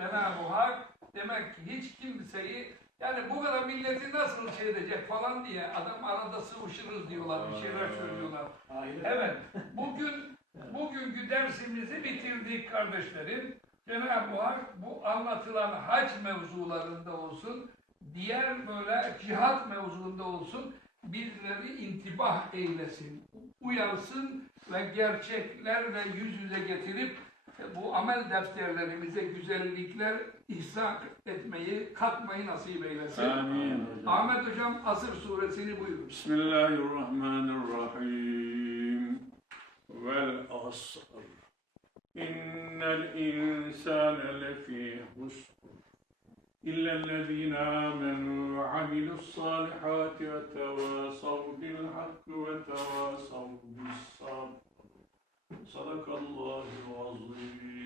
Cenab-ı Hak demek ki hiç kimseyi yani bu kadar milleti nasıl şey edecek falan diye adam arada sıvışırız diyorlar bir şeyler söylüyorlar. Evet bugün bugünkü dersimizi bitirdik kardeşlerim. Cenab-ı Hak bu anlatılan hac mevzularında olsun, diğer böyle cihat mevzuunda olsun bizleri intibah eylesin, uyarsın ve gerçeklerle yüz yüze getirip bu amel defterlerimize güzellikler ihsan etmeyi, katmayı nasip eylesin. Amin. Ahmet Hocam Asır suresini buyurun. Bismillahirrahmanirrahim. Vel asr. İnnel insane lefî husr. إلا الذين آمنوا وعملوا الصالحات وتواصوا بالحق وتواصوا صدق الله العظيم